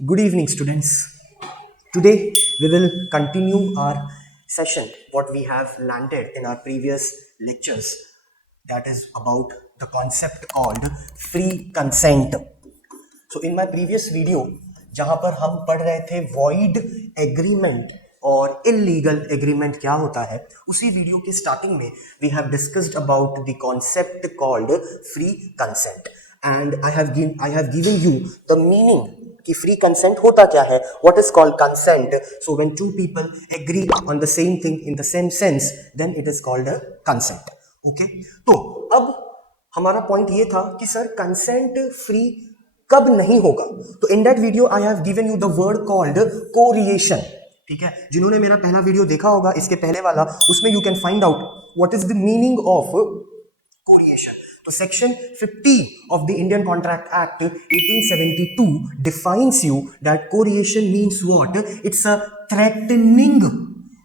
Good evening, students. Today we will continue our session, what we have landed in our previous lectures, that is about the concept called free consent. So, in my previous video, जहाँ पर हम पढ़ रहे थे void agreement और illegal agreement क्या होता है, उसी वीडियो के स्टार्टिंग में we have discussed about the concept called free consent and I have given you the meaning कि फ्री कंसेंट होता क्या है, what is called consent. So when two people agree on the same thing in the same sense then it is called a consent. Okay, तो अब हमारा point ये था कि सर कंसेंट फ्री कब नहीं होगा. तो in that video I have given you the word called coercion. ठीक है, जिन्होंने मेरा पहला वीडियो देखा होगा इसके पहले वाला, उसमें you can find out what is the meaning of coercion. तो section 50 of the Indian Contract Act 1872 defines you that coercion means what? It's a threatening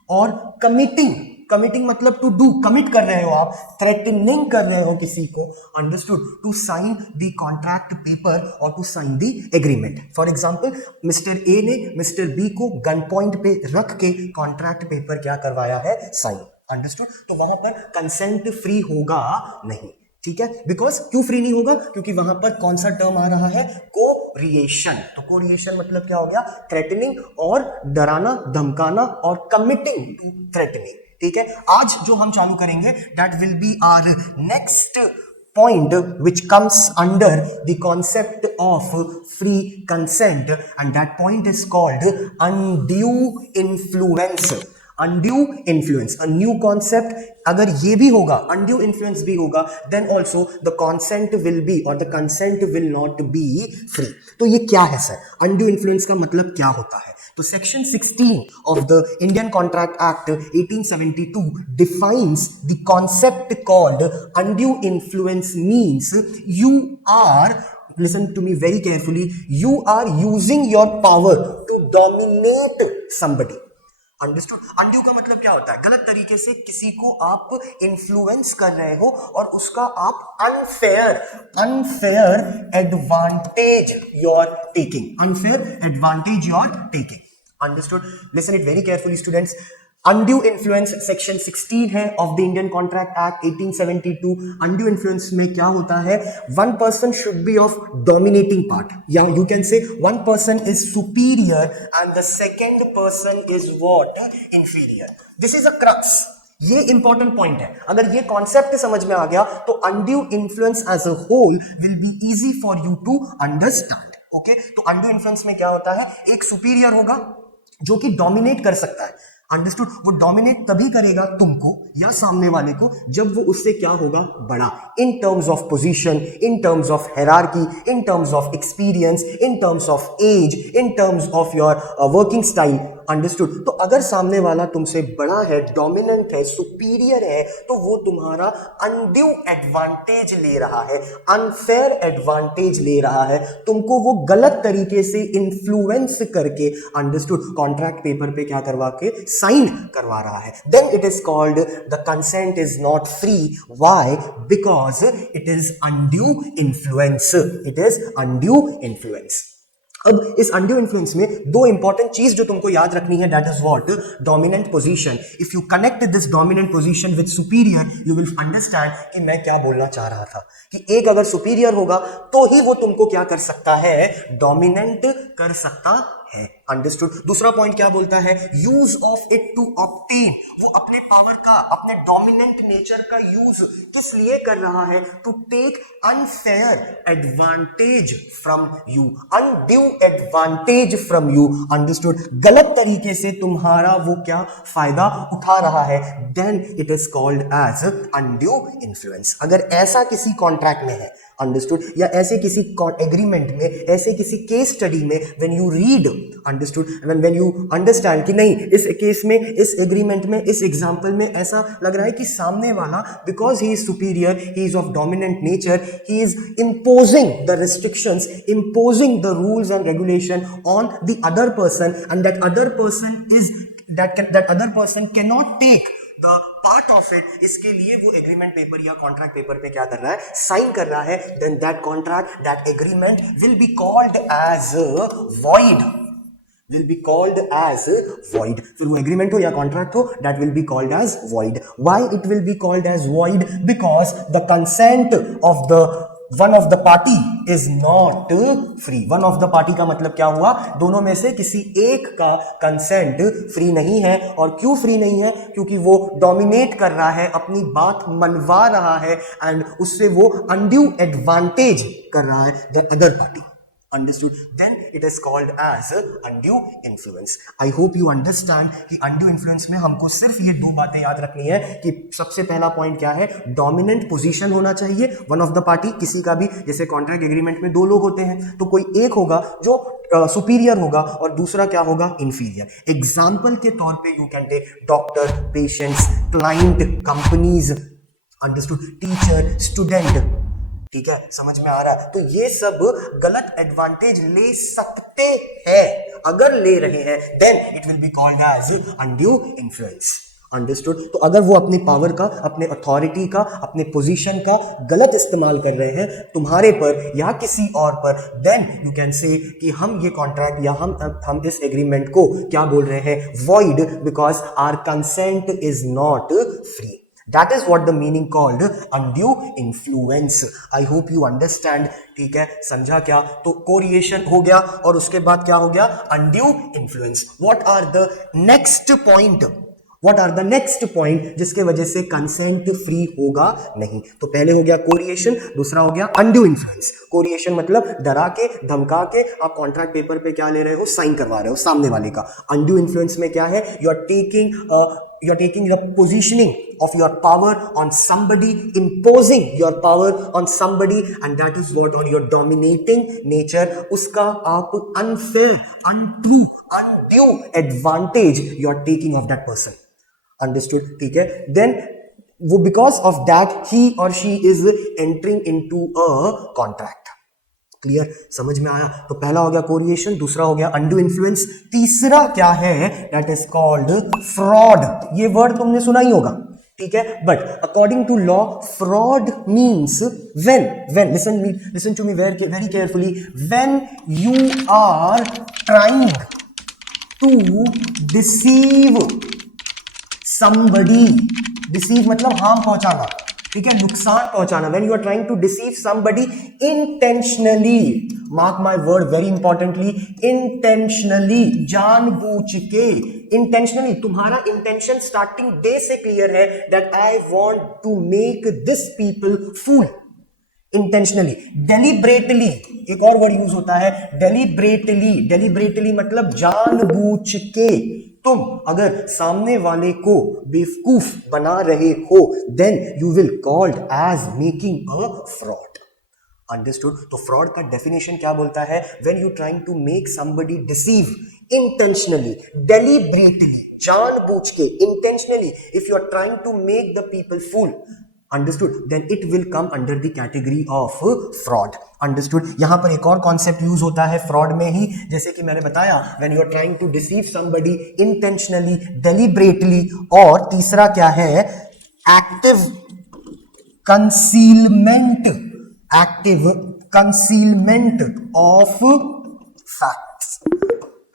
or committing मतलब to do, commit कर रहे हो आप, threatening कर रहे हो किसी को, understood, to sign the contract paper or to sign the agreement. For example, Mr. A ने Mr. B को गन पॉइंट पे रख के कॉन्ट्रैक्ट पेपर क्या करवाया है, साइन. अंडरस्टूड. तो वहां पर कंसेंट फ्री होगा नहीं. ठीक है, बिकॉज क्यों फ्री नहीं होगा, क्योंकि वहां पर कौन सा टर्म आ रहा है, कोरिएशन. तो कोरिएशन मतलब क्या हो गया, थ्रेटनिंग और डराना धमकाना और कमिटिंग टू थ्रेटनिंग. ठीक है, आज जो हम चालू करेंगे that will be our next point which comes under the concept of free consent and that point is called undue influence. Undue influence, a new concept. अगर ये भी होगा, अनड्यू इन्फ्लुएंस भी होगा, then also the consent will be और the consent will not be free. तो ये क्या है सर, अनड्यू इन्फ्लुएंस का मतलब क्या होता है. तो section 16 of the Indian contract act 1872 defines the concept called undue influence. Means you are, listen to me very carefully, you are using your power to dominate somebody. Understood. Undue का मतलब क्या होता है, गलत तरीके से किसी को आप इन्फ्लुएंस कर रहे हो और उसका आप unfair advantage your taking, unfair advantage your taking. Understood. Listen it very carefully students. Undue influence section 16 है of the Indian contract act 1872. Undue influence में क्या होता है, one person should be of dominating part, या you can say one person is superior and the second person is what, inferior. This is a crux. ये important point है. अगर ये concept समझ में आ गया तो undue influence as a whole will be easy for you to understand. Okay, तो undue influence में क्या होता है, एक सुपीरियर होगा जो कि डोमिनेट कर सकता है. अंडरस्टूड. वो डोमिनेट तभी करेगा तुमको या सामने वाले को जब वो उससे क्या होगा, बड़ा, in terms of position, in terms of hierarchy, in terms of experience, in terms of age, in terms of your working style. Understood. तो अगर सामने वाला तुमसे बड़ा है, डोमिनेंट है, सुपीरियर है, तो वो तुम्हारा अनड्यू एडवांटेज ले रहा है, अनफेयर एडवांटेज ले रहा है, तुमको वो गलत तरीके से इन्फ्लुएंस करके, अंडरस्टूड, कॉन्ट्रैक्ट पेपर पे क्या करवा के साइन करवा रहा है. Then it is called the consent is not free. Why? Because it is undue influence. It is undue influence. अब इस अनड्यू इन्फ्लुएंस में दो इंपॉर्टेंट चीज जो तुमको याद रखनी है, that is what, dominant position. If you connect this dominant position with superior you will understand कि मैं क्या बोलना चाह रहा था, कि एक अगर सुपीरियर होगा तो ही वो तुमको क्या कर सकता है, डोमिनेंट कर सकता है. अंडरस्टूड. दूसरा पॉइंट क्या बोलता है, use of it to obtain. वो अपने पावर का, अपने डोमिनेंट नेचर का यूज किस लिए कर रहा है, to take unfair advantage from you, undue advantage from you. Understood. गलत तरीके से तुम्हारा वो क्या फायदा उठा रहा है, then it is called as undue influence. अगर ऐसा किसी कॉन्ट्रैक्ट में है, अंडरस्टूड, या ऐसे किसी एग्रीमेंट में, ऐसे किसी केस स्टडी में, when you read, understood, when you understand कि नहीं, इस केस में, इस एग्रीमेंट में, इस एग्जांपल में ऐसा लग रहा है कि सामने वाला, because he is superior, he is of dominant nature, he is imposing the restrictions, imposing the rules and regulation on the other person, and that other person cannot take the part of it, इसके लिए वो agreement paper या contract paper पे क्या कर रहा है, sign कर रहा है, then that contract, that agreement will be called as void, will be called as void. फिर वो एग्रीमेंट हो या कॉन्ट्रैक्ट हो, that will be called as void. Why it will be called as void? Because the consent of the one of the party is not free. One of the party का मतलब क्या हुआ, दोनों में से किसी एक का कंसेंट फ्री नहीं है. और क्यों फ्री नहीं है, क्योंकि वो डोमिनेट कर रहा है, अपनी बात मनवा रहा है, एंड उससे वो अनड्यू एडवांटेज कर रहा है the other party. Understood? Then it is called as undue influence. I hope you understand कि undue influence में हमको सिर्फ ये दो बातें याद रखनी है कि सबसे पहला पॉइंट क्या है, डोमिनेंट पोजीशन होना चाहिए वन ऑफ द पार्टी, किसी का भी. जैसे कॉन्ट्रैक्ट एग्रीमेंट में दो लोग होते हैं, तो कोई एक होगा जो सुपीरियर होगा और दूसरा क्या होगा, इंफीरियर. एग्जाम्पल के तौर पे you can take doctor, patients, client, companies. Understood? Teacher, student. ठीक है, समझ में आ रहा है? तो ये सब गलत एडवांटेज ले सकते हैं. अगर ले रहे हैं then it will be called as undue influence. Understood? तो अगर वो अपनी पावर का, अपने अथॉरिटी का, अपने पोजीशन का गलत इस्तेमाल कर रहे हैं तुम्हारे पर या किसी और पर, देन यू कैन से कि हम ये कॉन्ट्रैक्ट या हम इस एग्रीमेंट को क्या बोल रहे हैं, void, because our consent is not free. That is what the meaning called undue influence. I hope you understand. ठीक है, समझा क्या? तो कोरिएशन हो गया और उसके बाद क्या हो गया, undue influence. What are the next point? What are the next point जिसके वजह से कंसेंट फ्री होगा नहीं? तो पहले हो गया कोरिएशन, दूसरा हो गया undue influence. कोरिएशन मतलब डरा के, धमका के आप कॉन्ट्रैक्ट पेपर पे क्या ले रहे हो, साइन करवा रहे हो सामने वाले का. undue influence में क्या है, you are taking the positioning of your power on somebody, imposing your power on somebody, and that is what on your dominating nature, उसका आप unfair, untrue, undue advantage you are taking of that person. Understood? ठीक है. Then वो because of that he or she is entering into a contract. Clear? समझ में आया? तो पहला हो गया कोरिएशन, दूसरा हो गया अनड्यू इन्फ्लुएंस, तीसरा क्या है, दैट इज कॉल्ड फ्रॉड. ये वर्ड तुमने सुना ही होगा. ठीक है, but according to law fraud means when listen to me very carefully, when you are trying to deceive somebody. Deceive मतलब हार्म पहुंचाना. ठीक है, नुकसान पहुंचाना. when you are trying to deceive somebody intentionally, mark my word very importantly, intentionally, जानबूझ के. intentionally, तुम्हारा intention starting day से clear है that I want to make this people fool. Intentionally, deliberately, एक और वर्ड यूज होता है deliberately मतलब जानबूझ के. तुम अगर सामने वाले को बेवकूफ बना रहे हो, then you will called as making a fraud. Understood? तो फ्रॉड का डेफिनेशन क्या बोलता है, when you trying to make somebody deceive intentionally, deliberately, जानबूझ के, intentionally, if you are trying to make the people fool, understood, then it will come under the category of fraud. understood? यहां पर एक और concept use होता है fraud में ही, जैसे कि मैंने बताया, when you are trying to deceive somebody intentionally, deliberately, और तीसरा क्या है, active concealment of facts.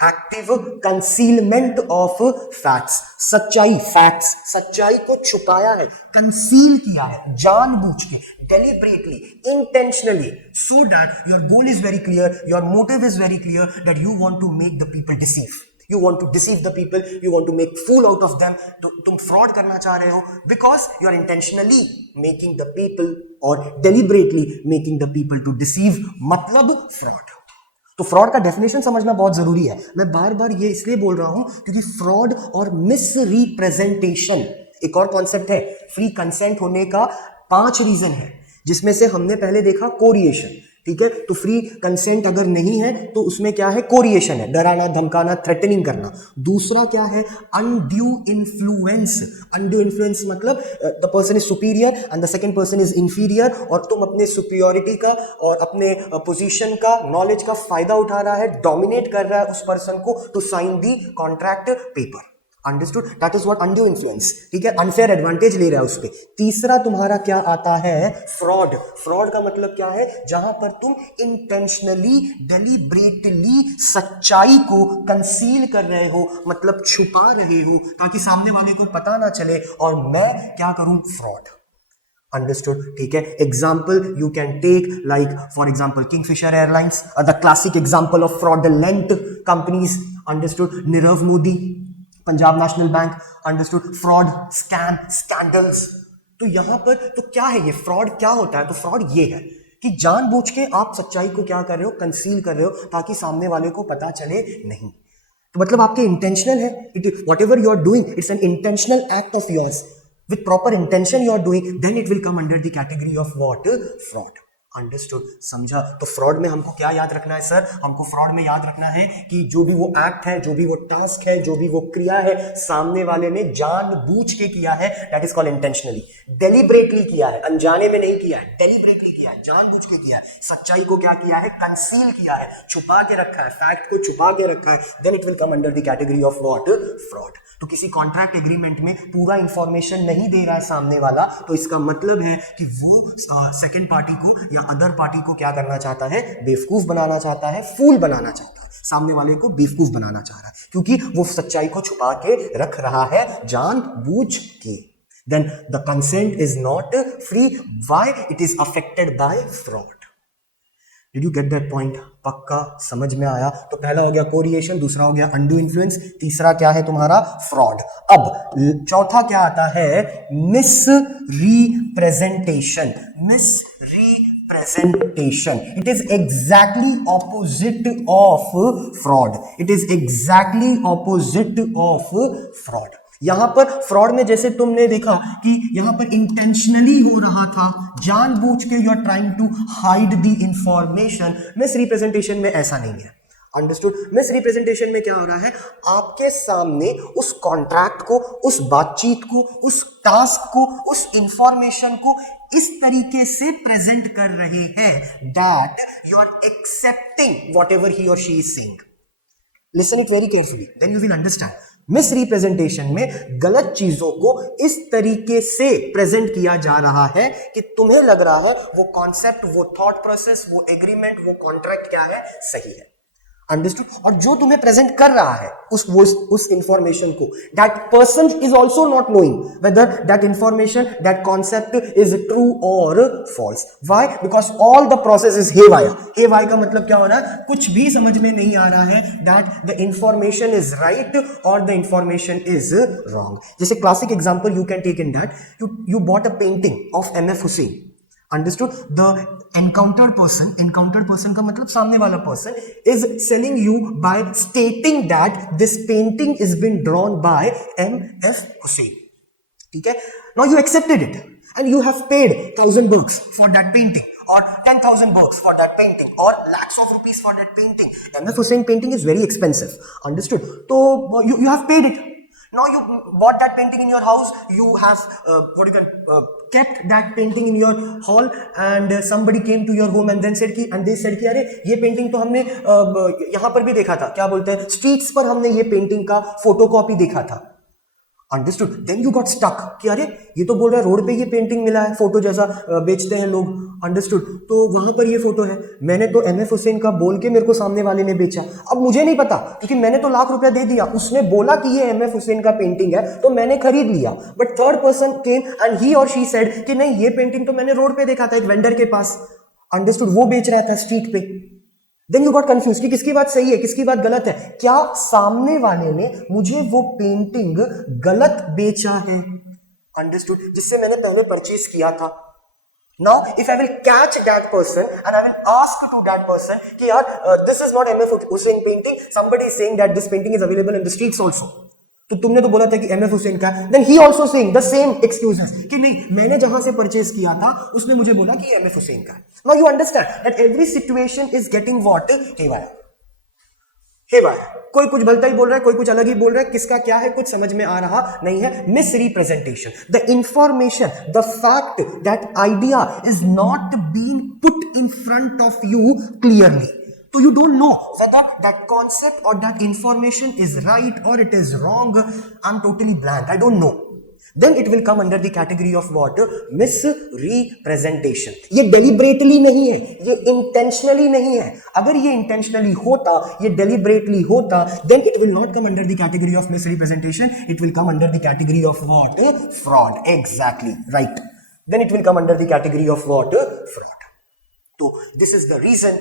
Active concealment of facts. सच्चाई को छुपाया है, कंसील किया है जानबूझ के, deliberately, intentionally, so that your goal is very clear, your motive is very clear, that you want to make the people deceive. You want to deceive the people, you want to make fool out of them. तो तुम fraud करना चाह रहे हो because you are intentionally making the people or deliberately making the people to deceive, मतलब fraud. तो fraud का definition समझना बहुत जरूरी है. मैं बार बार ये इसलिए बोल रहा हूं क्योंकि फ्रॉड और मिस रिप्रेजेंटेशन एक और कॉन्सेप्ट है. फ्री कंसेंट होने का 5 रीजन है, जिसमें से हमने पहले देखा कोरिएशन. ठीक है, तो फ्री कंसेंट अगर नहीं है तो उसमें क्या है, कोरिएशन है, डराना, धमकाना, थ्रेटनिंग करना. दूसरा क्या है, अनड्यू इन्फ्लुएंस. अनड्यू इन्फ्लुएंस मतलब the person is superior and the second person is inferior, और तुम अपने सुपीरियरिटी का और अपने पोजीशन का, नॉलेज का फायदा उठा रहा है, डोमिनेट कर रहा है उस पर्सन को to sign the contract paper. Understood, that is what undue influence, ठीक है, अनफेयर एडवांटेज ले रहा है उस पर। तीसरा तुम्हारा क्या आता है, फ्रॉड। फ्रॉड का मतलब क्या है, जहां पर तुम इंटेंशनली डेलिब्रेटली सच्चाई को कंसील कर रहे हो, मतलब छुपा रहे हो ताकि सामने वाले को पता ना चले और मैं क्या करूं, फ्रॉड। Understood, ठीक है। Example you can take, like for example Kingfisher Airlines, the classic example of fraudulent companies, understood, Nirav Modi, Punjab National Bank, understood, fraud, scam, scandals। तो यहां पर तो क्या है ये फ्रॉड, क्या होता है, तो फ्रॉड ये है कि जानबूझ के आप सच्चाई को क्या कर रहे हो, कंसील कर रहे हो ताकि सामने वाले को पता चले नहीं। तो मतलब आपके इंटेंशनल है, it whatever you are doing, it's an intentional act of yours, with proper intention you are doing, then it will come under the category of what, fraud। Understood, समझा। तो फ्रॉड में हमको क्या याद रखना है sir, हमको fraud में याद रखना है कि जो भी वो एक्ट है, जो भी वो टास्क है, जो भी वो क्रिया है, सामने वाले ने जानबूझ के किया है, that is called intentionally. Deliberately किया है, अनजाने में नहीं किया है, डेलिब्रेटली किया है, जानबूझ के किया है। सच्चाई को क्या किया है, कंसील किया है, छुपा के रखा है, फैक्ट को छुपा के रखा है, then it will come under the category of what, fraud. तो किसी कॉन्ट्रैक्ट एग्रीमेंट में पूरा इंफॉर्मेशन नहीं दे रहा है सामने वाला, तो इसका मतलब है कि वो सेकंड पार्टी को या अदर पार्टी को क्या करना चाहता है, बेवकूफ बनाना चाहता है, फूल बनाना चाहता है, सामने वाले को बेवकूफ बनाना चाह रहा है, क्योंकि वो सच्चाई को छुपा के रख रहा है जानबूझ के। Then the consent is not free, why, it is affected by fraud. Did you get that point? पक्का समझ में आया? तो पहला हो गया कोरिलेशन, दूसरा हो गया अनड्यू इन्फ्लुएंस, तीसरा क्या है तुम्हारा, फ्रॉड। अब चौथा क्या आता है, miss representation. Miss representation, it is exactly opposite of fraud. It is exactly opposite of fraud. यहां पर फ्रॉड में जैसे तुमने देखा कि यहां पर इंटेंशनली हो रहा था, जानबूझ के you are trying to hide the information. Misrepresentation में ऐसा नहीं है। अंडरस्टूड? मिस रिप्रेजेंटेशन में क्या हो रहा है, आपके सामने उस कॉन्ट्रैक्ट को, उस बातचीत को, उस टास्क को, उस इंफॉर्मेशन को इस तरीके से प्रेजेंट कर रहे हैं that you are accepting what he और she is saying. Listen it very carefully, then you will understand. Misrepresentation में गलत चीजों को इस तरीके से प्रेजेंट किया जा रहा है कि तुम्हें लग रहा है वो कॉन्सेप्ट, वो थॉट प्रोसेस, वो एग्रीमेंट, वो कॉन्ट्रैक्ट क्या है, सही है। अंडरस्टूड? और जो तुम्हें प्रेजेंट कर रहा है उस इंफॉर्मेशन को, that person is also not knowing whether that information, that concept is true और false. Why? Because all the process is haywire. Haywire का मतलब क्या हो रहा है, कुछ भी समझ में नहीं आ रहा है that the information is right और द इंफॉर्मेशन इज रॉन्ग। जैसे classic example you can take in that you bought a painting of M.F. Hussain. Understood? The encountered person का मतलब सामने वाला person is selling you by stating that this painting is been drawn by M.F. Hussain. ठीक है? Now you accepted it and you have paid $1,000 for that painting or $10,000 for that painting or lakhs of rupees for that painting. M.F. Hussain painting is very expensive. Understood? So you have paid it. Now you bought that painting in your house, you have kept that painting in your hall and somebody came to your home and then said कि अरे ये painting तो हमने यहाँ पर भी देखा था, क्या बोलते हैं, स्ट्रीट्स पर हमने ये पेंटिंग का फोटोकॉपी देखा था। Understood? Then you got stuck कि अरे ये तो बोल रहा है रोड पे ये पेंटिंग मिला है, फोटो जैसा बेचते हैं लोग। अंडरस्टूड? तो वहां पर ये फोटो है, मैंने तो M.F. हुसैन का बोल के मेरे को सामने वाले ने बेचा, अब मुझे नहीं पता क्योंकि मैंने तो लाख रुपया दे दिया, उसने बोला कि ये M.F. हुसैन का पेंटिंग है तो मैंने खरीद लिया, but third person came and he और शी सेड कि नहीं ये पेंटिंग तो मैंने रोड पे देखा था एक वेंडर के पास। अंडरस्टूड? वो बेच रहा था स्ट्रीट पे। देन यू गॉट कंफ्यूज कि किसकी बात सही है, किसकी बात गलत है। क्या सामने वाले ने मुझे वो पेंटिंग गलत बेचा है? अंडरस्टूड? जिससे मैंने पहले परचेज किया था। Now if I will catch that person and I will ask to that person कि यार this is not M.F. Hussain painting, somebody is saying that this painting is available in the streets also, तो तुमने तो बोला था कि M.F. Hussain का, then he also saying the same excuses कि नहीं मैंने जहां से परचेज किया था उसने मुझे बोला कि M.F. हुसैन का। Now you understand that every situation is getting what, haywire. कोई कुछ भलता ही बोल रहा है, कोई कुछ अलग ही बोल रहा है, किसका क्या है कुछ समझ में आ रहा नहीं है। Miss representation, the information, the fact that idea is not being put in front of you clearly. So you don't know whether that concept or that information is right or it is wrong. I'm totally blank. I don't know. Then it will come under the category of what? Misrepresentation. ये deliberately नहीं है, ये intentionally नहीं है. अगर ये intentionally होता, ये deliberately होता, then it will not come under the category of misrepresentation. It will come under the category of what? Fraud. Exactly right. Then it will come under the category of what? Fraud. So this is the reason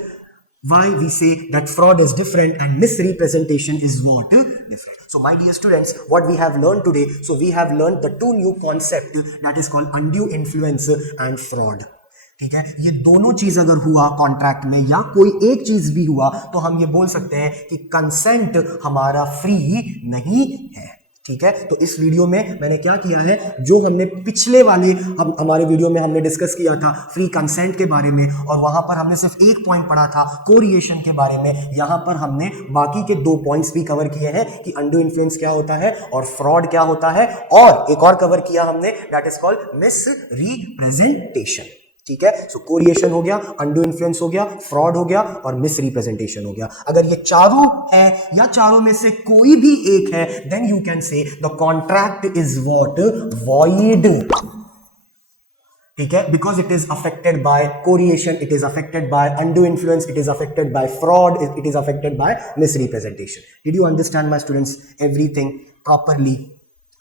why we say that fraud is different and misrepresentation is what? Different. So my dear students, what we have learned today, so we have learned the two new concept that is called undue influence and fraud. ठीक है, ये दोनों चीज अगर हुआ contract में या कोई एक चीज भी हुआ तो हम ये बोल सकते हैं कि कंसेंट हमारा फ्री नहीं है. ठीक है, तो इस वीडियो में मैंने क्या किया है, जो हमने पिछले वाले हमारे वीडियो में हमने डिस्कस किया था फ्री कंसेंट के बारे में, और वहां पर हमने सिर्फ एक पॉइंट पढ़ा था कोरिलेशन के बारे में. यहां पर हमने बाकी के दो पॉइंट्स भी कवर किए हैं कि अनडू इन्फ्लुएंस क्या होता है और फ्रॉड क्या होता है, और एक और कवर किया हमने दैट इज कॉल्ड मिसरिप्रेजेंटेशन. ठीक है, सो कोरिलेशन हो गया, अनडू इन्फ्लुएंस हो गया, फ्रॉड हो गया और मिसरिप्रेजेंटेशन हो गया. अगर ये चारों है या चारों में से कोई भी एक है, then you can say the contract is what? Void. ठीक है, because it is affected by correlation, it is affected by undue influence, it is affected by fraud, it is affected by misrepresentation. Did you understand my students everything properly?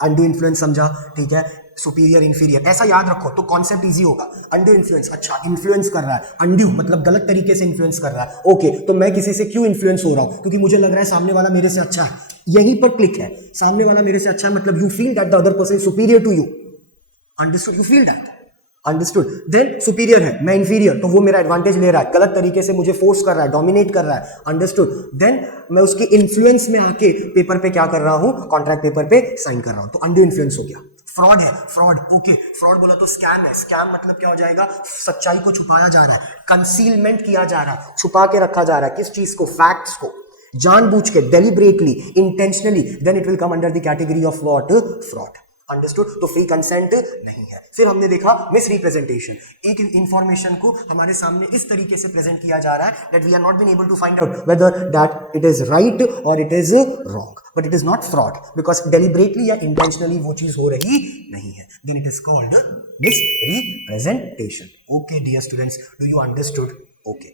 Undue influence समझा, ठीक है, superior inferior ऐसा याद रखो तो concept easy होगा. Undue influence, अच्छा influence कर रहा है, अनडू मतलब गलत तरीके से इन्फ्लुएंस कर रहा है. ओके, तो मैं किसी से क्यों इन्फ्लुएंस हो रहा हूं? क्योंकि मुझे लग रहा है सामने वाला मेरे से अच्छा है. यहीं पर क्लिक है, सामने वाला मेरे से अच्छा है, मतलब you feel that the other person is superior to you. Understood? You feel that. Understood? Then superior है, मैं इंफीरियर, तो वो मेरा एडवांटेज ले रहा है, गलत तरीके से मुझे फोर्स कर रहा है, डोमिनेट कर रहा है. अंडरस्टूड? देन मैं उसके इन्फ्लुएंस में आके पेपर पे क्या कर रहा हूं? कॉन्ट्रैक्ट पेपर पे साइन कर रहा हूं. तो अनडू इन्फ्लुएंस हो गया. फ्रॉड है, फ्रॉड, ओके, फ्रॉड बोला तो स्कैम है. स्कैम मतलब क्या हो जाएगा? सच्चाई को छुपाया जा रहा है, कंसीलमेंट किया जा रहा है, छुपा के रखा जा रहा है. किस चीज को? फैक्ट्स को, जानबूझ के, deliberately, intentionally. Then it will come under the category of what? Fraud. Understood? तो फ्री कंसेंट नहीं है. फिर हमने देखा मिसरिप्रेजेंटेशन. एक इंफॉर्मेशन को हमारे सामने इस तरीके से प्रेजेंट किया जा रहा है that we are not been able to find out whether that it is right और it is wrong, but it is not fraud because deliberately या इंटेंशनली वो चीज हो रही नहीं है. Then it is called misrepresentation. Okay dear students, do you understood? Okay.